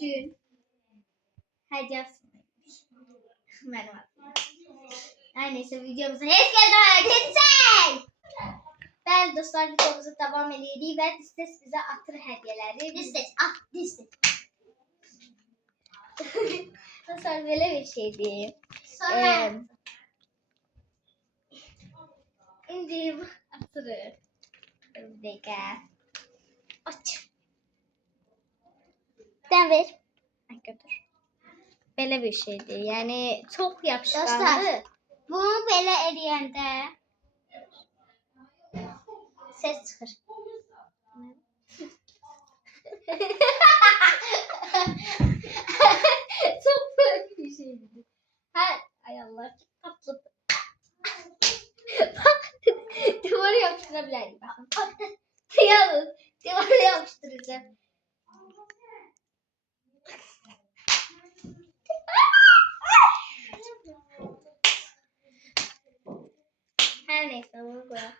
gün hediyesi benim adım. Her neyse videomuza herkese ben dostlar videomuza devam ediyoruz ve Distes bize atır hediyeleri. Distes at Distes. Dostlar böyle bir şeydi. Sonra şimdi atırı. Bir dakika. Aç. Sen ver. Ay götür. Böyle bir şeydi. Yani çok yapışkandı. Dostlar bunu böyle eriyende ses çıkır. Çok böyle bir şeydi. Ay Allah tatlı. Duvarı yapıştırabilirim. Yalnız duvarı yapıştıracağım. Her neyse bunu koyalım.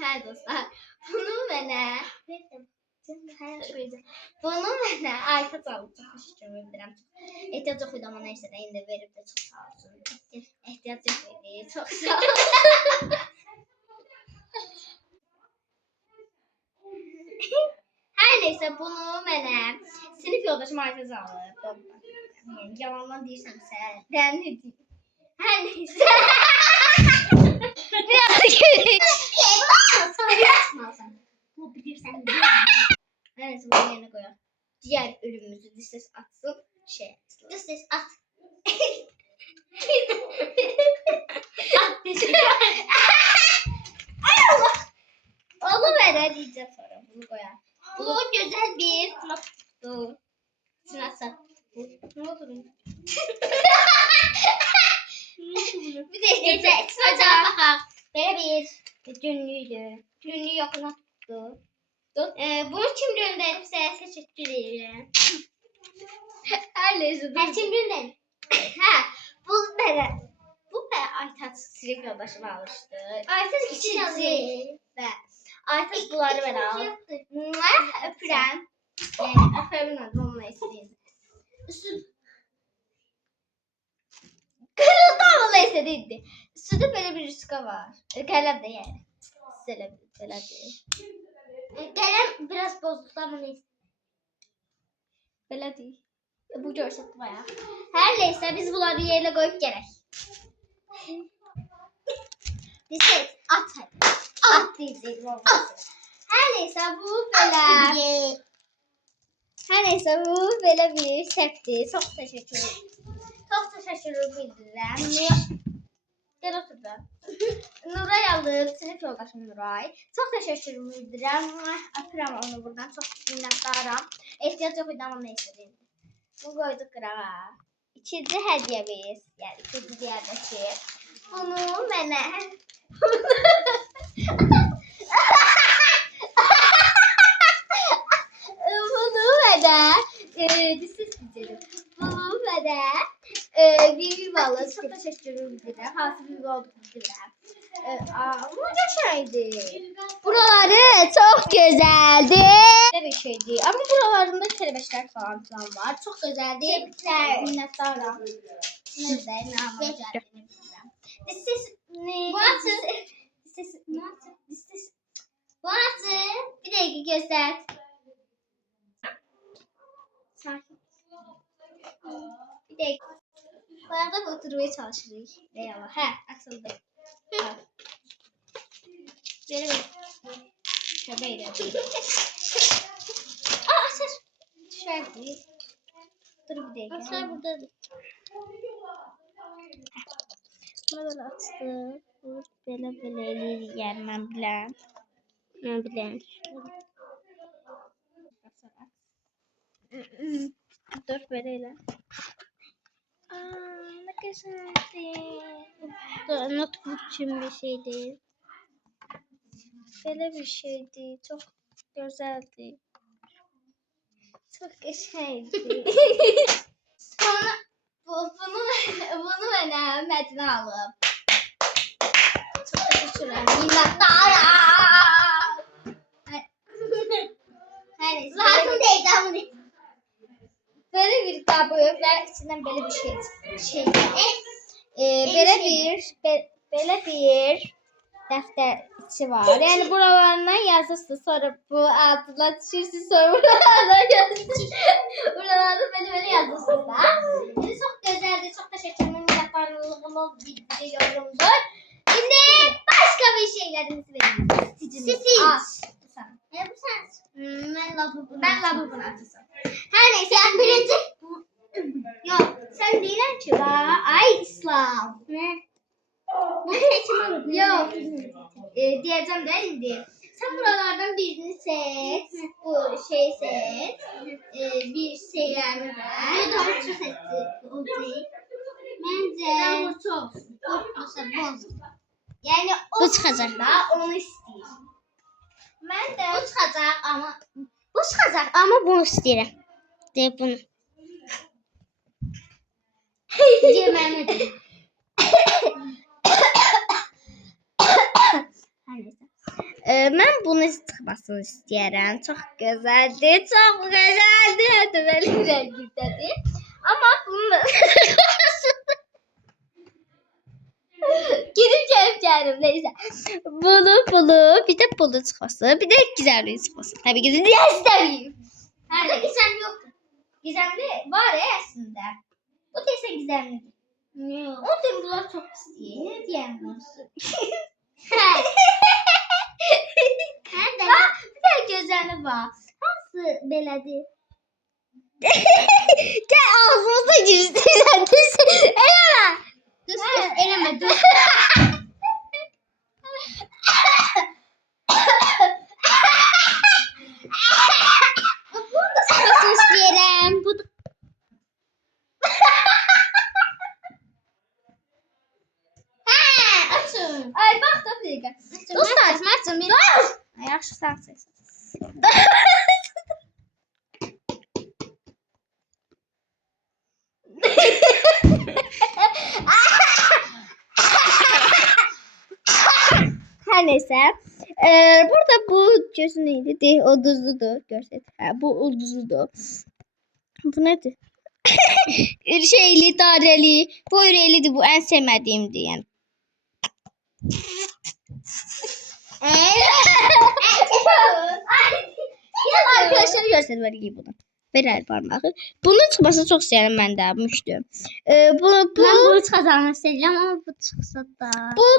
Her dostlar. Bunu bana bunu bana Ayta aldı. Çok teşekkür ederim. İhtiyaç yok ama neyse de yine verip de çok sağ olsun. İhtiyaç yok dedi. Çok sağ olsun. Her neyse bunu bana sınıf yoldaşım Ayta aldı. Yani yalandan değilsem sen. Ben ne diyeyim? Her neyse. Biraz gülüyor. Bu bilirsen evet bunu yerine koyalım. Diğer ürünümüzü Distes atsın. Distes at. At Distes. Ay Allah. Onu ver diyeceğim sonra bunu koyalım. Bu güzel bir noktu. Şunu atsam. Ne oldu? Bir de güzel. Acaba böyle bir günlüydü. Günlüğü yakına tuttu. Bunu kim gönderip size teşekkür ederim. Her neyse. Kim gönderip? Bu Aytaç sürekli yoldaşıma almıştı. Aytaç için yazıyor. Aytaç bunları ben aldım. Öpürem. Öpürümün adı onunla istediğim. Kırıldı ama neyse değildi. Üstünde böyle bir riska var. Kalem de yani. Kalem değil. Kalem biraz bozuldu ama neyse. Böyle değil. Bu görsetti bayağı. Her neyse biz bunları yerine koyup gerek. Distes at hadi. At diyeceğim. Her neyse bu böyle. Her neyse bu böyle bir septi. Çok teşekkür ederim. Çok teşekkür ederim. Gel otur da. Nuray aldı. Sınıf yoldaşım Nuray. Çok teşekkür ederim. Öpürəm onu buradan. Çok minnətdaram. İhtiyaç yok idi ama ne istediğim. Bu koyduk qırağa. İkinci hediyemiz. Yani ikinci yerdeki. Bunu mənə. Bunu mənə. Distes diyeceğim. Bunu mənə. Bir valla çok teşekkür ederim. Hasıl bir oldu bildirim. Bu şeydi. Buraları çok güzeldi. Ne bir şeydi. Ama buralarında kelebeşler falan var. Çok güzeldi. Tebrikler. Minnettarım. Neyse ne yapacağım. Distes ne? Distes. Bir dakika göster. Sakin. Bir dakika. Bayağı oturmaya çalışırız. Eyvallah. Açıldı. Verin. Şöyle. Açır. Şöyle. Dur bir dakika. Açır burada. Böyle açtı. Böyle eləyir mən biləm. Mən biləm. Dur böyle elə. Ne güzeldi. Notebook için bir şeydi. Böyle bir şeydi. Çok güzeldi. Çok şeydi. Sonra bunu bana Medine alıp. Çok teşekkür ederim. Minnettarım. Her Lazım değil canım. Böyle bir kabı ve içinden böyle bir şey. Böyle bir defter içi var. Yani buralarından yazırsınız. Sonra bu altına düşürsünüz. Sonra buralardan yazırsınız. Buralardan böyle yazırsınız da. Yani çok güzeldi. Çok teşekkür ederim. Yaparlığımı biliyorumdur. Şimdi başka bir şeylerimizi verelim. Stitch. Ne bu sen? Ben lavabonu açacağım. Her neyse sen birinci. Yok sen değilim ki. Ay İslam. Ne? Bu seçim olur. Yok. Diyeceğim de indi. Sen buralardan birini seç. Bu şey seç. Bir şeyler ver. Doğru seçti. O değil. Bence. Çok. Yani o çıkacak da onu istiyor. Ben de bu çıkacak ama bunu istedim. De bunu. Yememedim. Ben bunu çıkmasını isterim. Çok güzeldi. Çok güzeldi. Hadi böyle renkli. Ama bunu gidip gelip neyse. Bunu bir de bunu çıkması. Bir de gizemli çıkması. Tabii ki de diğer istemeyeyim. Nerede gizemli yoktu. Gizemli var ya aslında. Bu değilse gizemli. O da bunlar çok istiyor. Ne diyeyim bunu? Nerede? Bir de gözlerine bak. Nasıl beledi? Gel ağzımıza girsin. Eleme. Düz eleme. Düz. Bunu da sıkmasını isteyelim. Bu da... Açın. Ay bak da bir dakika. Dostlar. Açın. Dur. Yaxşı sen seç. Her neyse. Burada bu gözü neydi? Değil, o duzludu. Görsel. Bu ulduzludu. Bu nedir? Şeyli, dareli. Bu öyleydi. Bu en sevmediğimdi yani. Gel arkadaşlar görsel var gibi bunu. Ver parmağı. Bunun çıkmasını çok severim ben de yapmıştım. Ben bunu kazanmak istedim ama bu çıksa da.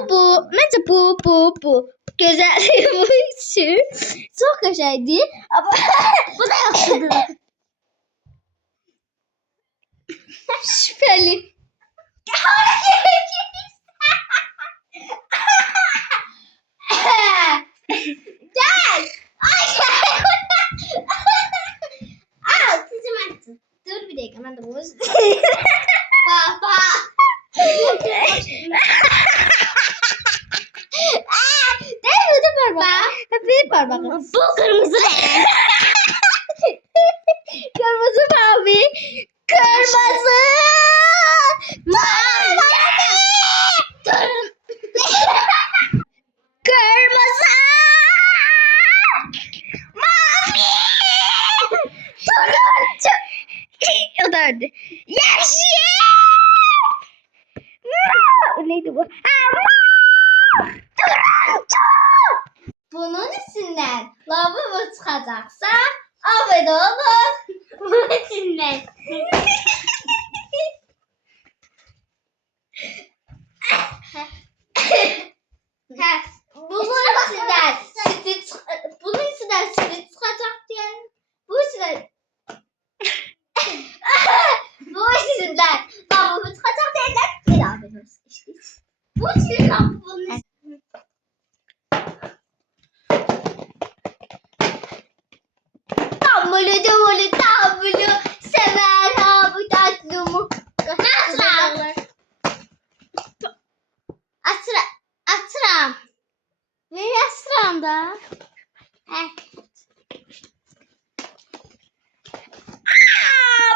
Bu. Bence bu. Güzel bu için. Çok güzeldi. Ama bu da yoktu. Şüpheli. Gel. Al kızım attı. Dur bir dakika ben de bunu. Baba. Değil mi? Bir parmak. Bu kırmızı ne? Kırmızı mavi. Kırmızı. Mavi. Kırmızı. Mavi. Turuncu. O da öldü. Yeşil. Neydi bu? Turuncu. Bunun içinden lavabo çıkacaksa abone olun. Bunun içinden. Bunun içinden sütü çıkacak diyelim. Bu içinden lavabo çıkacak diyelim. Beraber olsun işte. Bu içinden lavabonun tablo sever ha bu tatlımı. Asram. Ver asram da.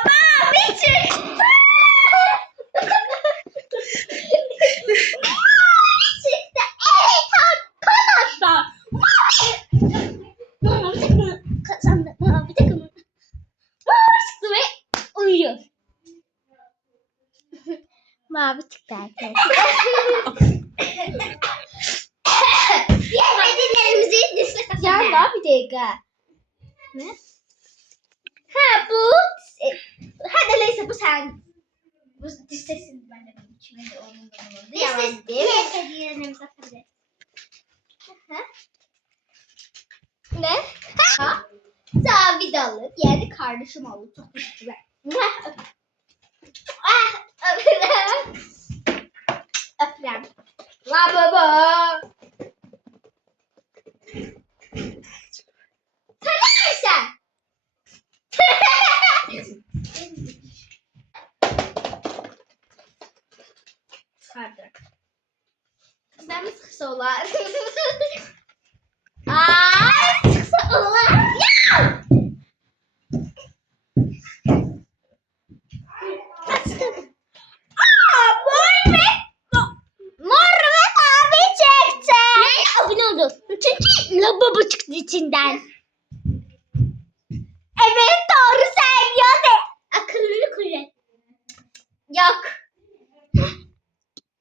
Mavi çıktı. Mavi çıktı. Evet arkadaşlar. Mavi. Kazandık mavi. çıktı arkadaşlar. Yemedilerimizi liste Ya ne bir dakika. Ne? Ha bu hadi neyse bu sen. Bu listesin ben de benim içime de onun da bulundu. Yalan değil. Hediyelerimizi atabiliriz. Ne? Ha? Daha vidalık. Yani kardeşim oldu. Çok teşekkürler. Ah, öpürüm. Öpürüm. La baba. Sen ne misin? Çıkardım. Sen mi sıksa olar? Ay sıksa olar. Ya! Açtım. Mor ve mavi çıktı. Ne abone oldum. Çünkü lavabo çıktı içinden. Evet doğru söylüyordu. Akıllı kule. Yok.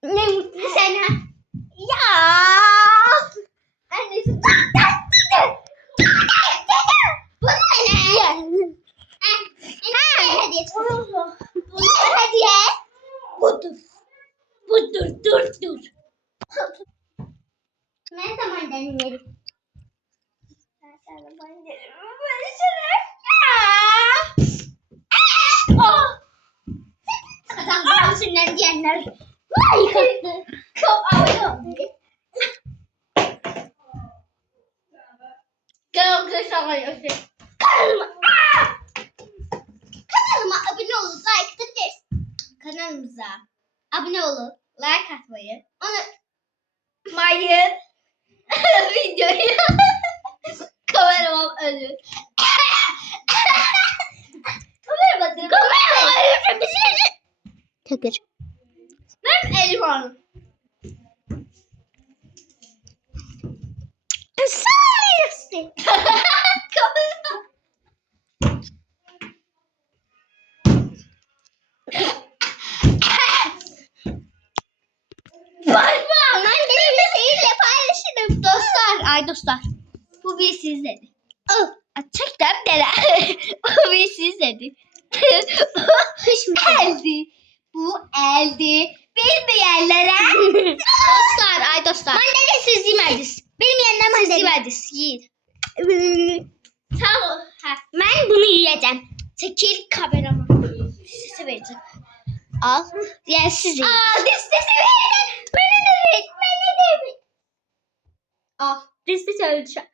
Ne mutlu Sana. Ya. Annesi. Bu ne? Hediye. Bu hediye. budur. Budur dur. Ne zaman deneyelim? Kazandım sünnet diyenler. Vay kızdı. Çok ağır oldu. Gel o kız sana yapayım. Kanalıma abone olup like atabilirsiniz. Kanalımıza abone olup like atmayı unutmayın. Videoyu kameraman ölür. Kameraman ölür. Bir şey. Takır. Ben elim aldım. Sayesinde. Kamera. Bağırma. Ben de seninle paylaşırım dostlar. Ay dostlar. Bu bir sizledi. Oh, çektim dere. Bu bir sizledi. Eldi. Bu eldi. Bilmeyenlere. Dostlar, ay dostlar. Mandalina siz yemediniz. Benim yanına Siz mandalina. yemediniz. Yiyin. Tamam. Ha. Ben bunu yiyeceğim. Çekil kamerama. Sesi vereceğim. Al. Yani siz yiyin. Aa, listesi verin. Beni de ver. Beni de ver. Al. Liste söyleyeceğim.